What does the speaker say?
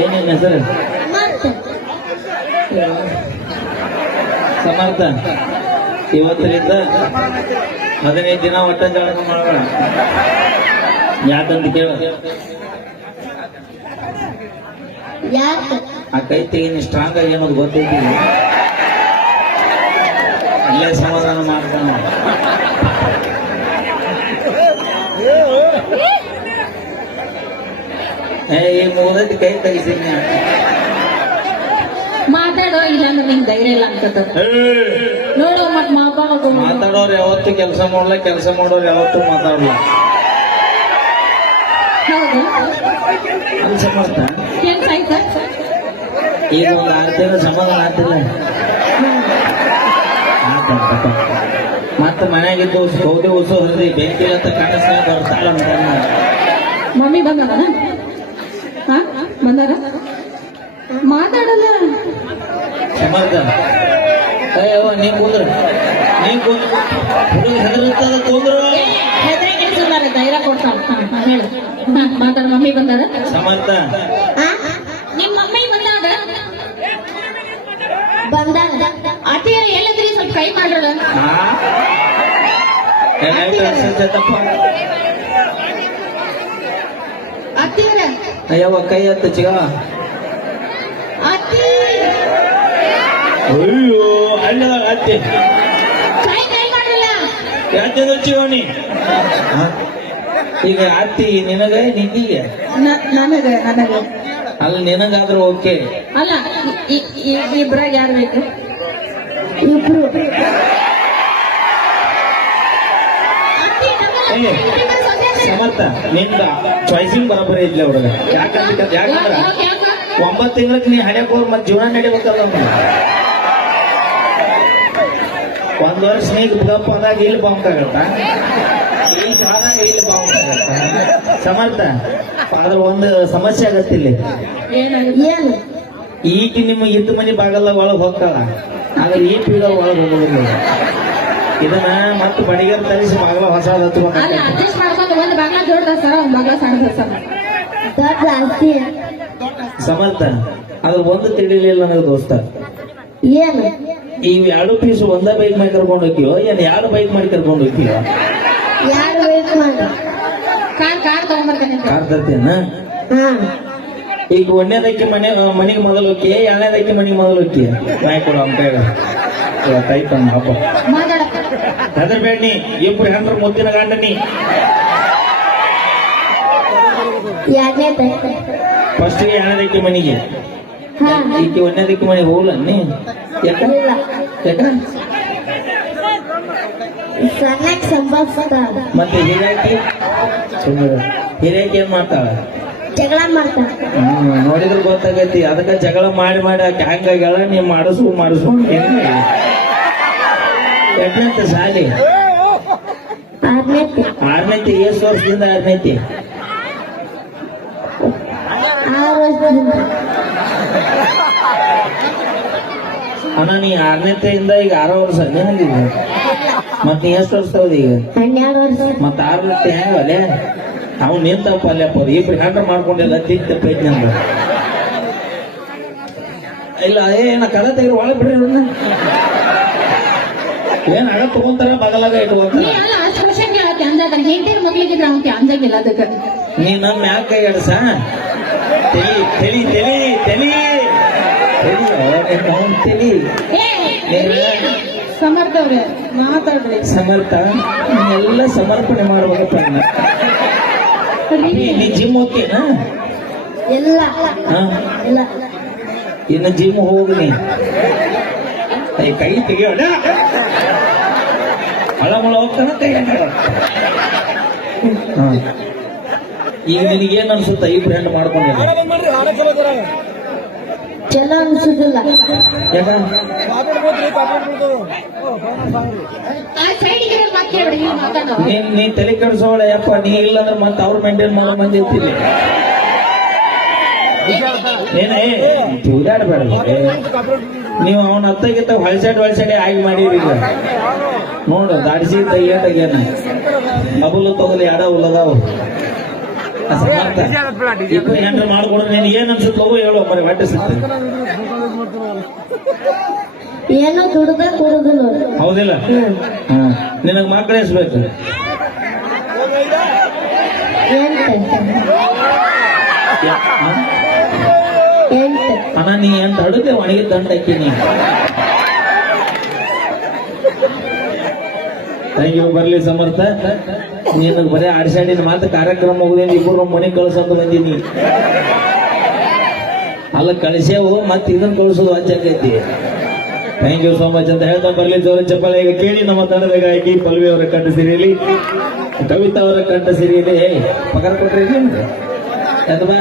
ಏನೇನು ಹೆಸರು? ಸಮರ್ಥ. ಇವತ್ತರಿಂದ 15 ದಿನ ಒಟ್ಟ ಜಳಕ ಮಾಡೋಣ. ಯಾಕಂತ ಕೇಳ, ಆ ಕೈ ತೆಗಿನಿ ಸ್ಟ್ರಾಂಗ್ ಆಗಿ ಅನ್ನೋದು ಗೊತ್ತೈತಿ. ಅಲ್ಲೇ ಸಮಾಧಾನ ಮಾಡ್ತಾನ. ಈಗ ಮುಗಿದೈತಿ, ಕೈ ತೆಗಿಸಿದ್ನಿ. ಮಾತಾಡೋ ಇಲ್ಲ ಅಂದ್ರೆ ನಿಂಗೆ ಧೈರ್ಯ ಇಲ್ಲ ಅಂತ ನೋಡು. ಮತ್ ಮಾತಾಡೋರು ಯಾವತ್ತು ಕೆಲಸ ಮಾಡಲ್ಲ, ಕೆಲಸ ಮಾಡೋರು ಯಾವತ್ತು ಮಾತಾಡಲ್ಲ. ಹೌದು, ಅಲ್ಲಿ ಸಮರ್ಥ. ಕೆಲ್ಸ ಆಯ್ತಾ? ಈಗ ಒಂದು 6 ತಿಂಗಳು ಸಮಾಧಾನ ಆಗ್ತಿಲ್ಲ. ಮತ್ತೆ ಮನೆಯಾಗಿದ್ದು ಸೌದೆ ಉಸು ಹೊರದಿ ಬೆಂಕಿ ಅಂತ ಕಾಣಿಸ್ತಾ ಬರ್ತಾರ ಅಂತ. ಮಮ್ಮಿ ಬಂದಾರ? ಹಾ ಬಂದಾರ? ಮಾತಾಡಲ್ಲ ಸಮರ್ಥ. ಅಯ್ಯವ ನೀ ಕೂದ್ರ, ನೀ ಹುಡುಗ ಹೆದರುತ್ತಾರ ಕೂದ್ರು. ಹೆದ್ರೆ ಕೆಲಸ ಧೈರ್ಯ ಕೊಡ್ತಾಳ. ಹೇಳು, ಮಾತಾಡ. ಮಮ್ಮಿ ಬಂದಾರ? ಸಮರ್ಥ. ನಿಮ್ಮ ಮಮ್ಮಿ ಬಂದಾಗ ಅತಿ ಎಲ್ಲದ್ರಿ ಸ್ವಲ್ಪ ಕೈ ಮಾಡೋಣ. ಅತ್ತಿಯರ ಅಯ್ಯವ ಕೈ ಹತ್ತ ಚಿಗ. ಅತ್ತಿ ಅಯ್ಯೋ ಅಲ್ಲ ಅತ್ತಿ ಕೈ ಮಾಡಲ್ಲ. ಯಾಕೆ ಚಿವನಿ? ಈಗ ಅತ್ತಿ ನಿನಗ ನಿಂದಿಗೆ? ನನಗೆ ಅಲ್ಲಿ ನಿನಗಾದ್ರೂ ಓಕೆ ಅಲ್ಲ. ಇಬ್ರಾಗ ಯಾರು ಬೇಕು? ಇಬ್ರು. ಸಮರ್ಥ, ನಿಂದ ಚಾಯ್ಸಿಂಗ್ ಬರೋಬ್ಬರಿ ಇದ್ಲ ಹುಡುಗ. ಯಾಕಂದ್ರ 9 ತಿಂಗಳಿಗೆ ನೀ ಹಡ್ಯಾಕ್ ಹೋಗಿ ಮತ್ತೆ ಜೀವನ ನಡಿಬೇಕಲ್ಲ. 1 ವರ್ಷ ನೀಗ ಗಪ್ಪ ಆದಾಗ ಇಲ್ಲಿ ಬಾಂಕಾಗತ್ತ, ಇಲ್ಲಿ ಆದಾಗ ಇಲ್ಲಿ ಬಾಂಕಾಗತ್ತ. ಸಮರ್ಥ, ಅದ್ರ ಒಂದು ಸಮಸ್ಯೆ ಆಗತ್ತಿಲ್ಲ. ಏನು? ಈಗ ನಿಮ್ಮ ಇದ್ದ ಮನಿ ಬಾಗಲ್ಲ ಒಳಗ್ ಹೋಗ್ತಾಳ, ಆಗ ಈ ಪೀಡ ಒಳಗ್ ಹೋಗೋದಿಲ್ಲ. ಇದನ್ನ ಮತ್ತೆ ಬಡಿಗರ್ ತರಿಸಿ ಬಾಗಲ ಹೊಸ ಅಡ್ಜಸ್ಟ್ ಮಾಡ್ಕೊಂಡು ಒಂದು ಬಾಗ್ಲ ದೊಡ್ಡ ಸರ, ಒಂದು ಬಾಗ್ಲ ಸಣ್ಣ ಸರ. ಸಮರ್ಥ, ಅದ್ರ ಒಂದು ತಿಳಿಲಿಲ್ಲ ನನಗೆ ದೋಸ್ತ. ಏನು? ಈ 2 ಪೀಸ್ ಒಂದ ಬೈಕ್ ಮಾಡಿ ಕರ್ಕೊಂಡು ಹೋಗ್ತೀವೋ ಏನ್ 2 ಬೈಕ್ ಮಾಡಿ ಕರ್ಕೊಂಡು ಹೋಗ್ತೀವ? ಕಾರ್ ತಗೊಂಡ್ಬರ್ತೇನೆ. ಕಾರ್ ತರ್ತೇನ? ಈಗ 1ನೇದಕ್ಕೆ ಮನೆಗೆ ಮೊದಲು ಹೋಗಿ, 2ನೇದಕ್ಕೆ ಮನೆಗೆ ಮೊದಲು ಹೋಗಿ ಬಾಯ್ ಕೊಡು ಅಂತ ಹೇಳ ಟೈಪ್ ಅಂದ ಹಬ್ಬ. ಹೆದರ್ಬೇಡಿ, ಇಬ್ರು ಹೆಂಡ್ರು ಮುದ್ದಿನ ಗಂಡನಿ. ಫಸ್ಟ್ 2ನೇದಕ್ಕೆ ಮನೆಗೆ, ಈಗ 1ನೇದಕ್ಕೆ ಮನೆಗೆ ಹೋಗ್ಲ ನೀ? ಯಾಕ ಮತ್ತೆ ಹಿರಿಯಾಕಿ ಏನ್ ಮಾಡ್ತಾಳ? ಜಗಳ ಮಾಡ್ತಾಳ. ನೋಡಿದ್ರೆ ಗೊತ್ತಾಗೈತಿ. ಅದಕ್ಕ ಜಗಳ ಮಾಡಿ ಆಕೆ ಹಂಗಾಗ್ಯಾಳ. ನೀವ್ ಮಾಡಿಸ್ಕೊಂಡು ಎಷ್ಟನೇತಿ ಶಾಲಿ? 6ನೇತಿ. ಎಷ್ಟು ವರ್ಷದಿಂದ 6ನೇತಿ? 6 ವರ್ಷದಿಂದ. ಅಣ್ಣ ನೀ 6ನೇತಿಯಿಂದ ಈಗ 6 ವರ್ಷ ನಿನಗಿಲ್ಲ. ಮತ್ ನೀ ಎಷ್ಟು ವರ್ಷ ತಗೋದಿ ಈಗ? 12 ವರ್ಷ. ಮತ್ 6ನೇತಿ ಹೆಂಗಲ್ಲೇ? ಅವ್ ನಿಂತಪ್ಪ ಅಲ್ಲಪ್ಪ. ಇಬ್ರು ಹ್ಯಾಂಡ್ರ್ ಮಾಡ್ಕೊಂಡಿಲ್ಲ ತಿಂತ ನಂದ ಇಲ್ಲ. ಏನ ಕದ ತೆಗಿರು ಒಳಗ್ ಬಿಡ್ರಿ ಅವ್ರನ್ನ. ಏನ್ ಹಣ ತಗೊಂತಾರ ಬಗಲಾಗ ಇಟ್ಕೊಂತಾರ. ನೀ ನಮ್ ಯಾಕೆ ಕೈ ಎಡ್ಸ? ತೆಲಿ ಸಮರ್ಥ ಅವ್ರೆ ಮಾತಾಡ್ರಿ. ಸಮರ್ಥ, ಎಲ್ಲ ಸಮರ್ಪಣೆ ಮಾಡ್ಬೇಕಪ್ಪ. ನೀ ಜಿಮ್ ಹೋಗ್ತೀನಾ? ಎಲ್ಲ ಇನ್ನು ಜಿಮ್ ಹೋಗ್ನಿ. ಕೈ ತೆಗಿಯೋಣ. ಹಳಮಳ ಹೋಗ್ತಾನ ಕೈ. ಈಗ ನಿನಗೇನ್ ಅನ್ಸುತ್ತ? ಇಬ್ರು ಹೆಣ್ಣು ಮಾಡ್ಕೊಂಡಿಲ್ಲ ಚಲೋ ಅನ್ಸುದಿಲ್ಲ. ಯಾಕ? ನೀ ತಲೆ ಕೆಡಿಸೋಳ ಯಪ್ಪ. ನೀ ಇಲ್ಲಂದ್ರೆ ಮತ್ತೆ ಅವ್ರು ಮೇಂಟೈನ್ ಮಾಡೋ ಮಂದಿ ಇರ್ತಿಲ್ಲ. ಏನೇ ಚೂರಾಡ್ಬೇಡ. ನೀವು ಅವನ ಹತ್ತಗಿತ್ತ ಹೊಳಸಾಡಿ ಆಗಿ ಮಾಡಿರಿ. ಈಗ ನೋಡು ದಾಡಿಸಿ ಏಟಾಗ್ಯಾನ. ಅಬುಲು ತಗೊಲಿ 2 ಉಲ್ಲದಾವು. ಇಬ್ಬರು ಹೆಂಡ್ರು ಮಾಡ್ಕೊಡ್ರೆ ನೀನ್ ಏನ್ ಅನ್ಸುತ್ತೆ ಹೋಗು ಹೇಳು ಮರಿ ಹೊಟ್ಟೆ ಸಿಗ್ತದೆ ಏನೋ ದುಡ್ದ ಕುಡುದು ನೋಡು. ಹೌದಿಲ್ಲ ನಿನಗ್ ಮಕ್ಕಳು ಎಸ್ಬೇಕು ಅಣ್ಣ ನೀ ಎಂತ ಅಡುಗೆ ಒಣಗಿ ದಂಡ ಹಾಕಿನಿ ಥ್ಯಾಂಕ್ ಯು ಬರ್ಲಿ ಸಮರ್ಥ ನೀನು ಬರೀ ಆಡಿಸಾಡಿನ ಮಾತು ಕಾರ್ಯಕ್ರಮ ಮುಗಿದೇನಿ ಇಬ್ಬರು ಮನೆಗೆ ಕಳ್ಸಂತ ಬಂದೀನಿ ಅಲ್ಲ ಕಳಿಸ್ಯಾವು ಮತ್ತೆ ಇದನ್ನ ಕಳಿಸೋದು ಹಚ್ಚಾಕೈತಿ ಥ್ಯಾಂಕ್ ಯು ಸೋ ಮಚ್ ಅಂತ ಹೇಳ್ತಾ ಬರ್ಲಿ ಜೋರ ಚಪ್ಪಾಳೆ ಈಗ ಕೇಳಿ ನಮ್ಮ ತಂಡದ ಗಾಯಕಿ ಪಲ್ವಿ ಅವರ ಕಂಠ ಸಿರಿಯಲ್ಲಿ ಕವಿತಾ ಅವರ ಕಂಠ ಸಿರಿಯಲ್ಲಿ ಪಗಾರ ಕೊಟ್ರಿ ಎದ್ ಬಾ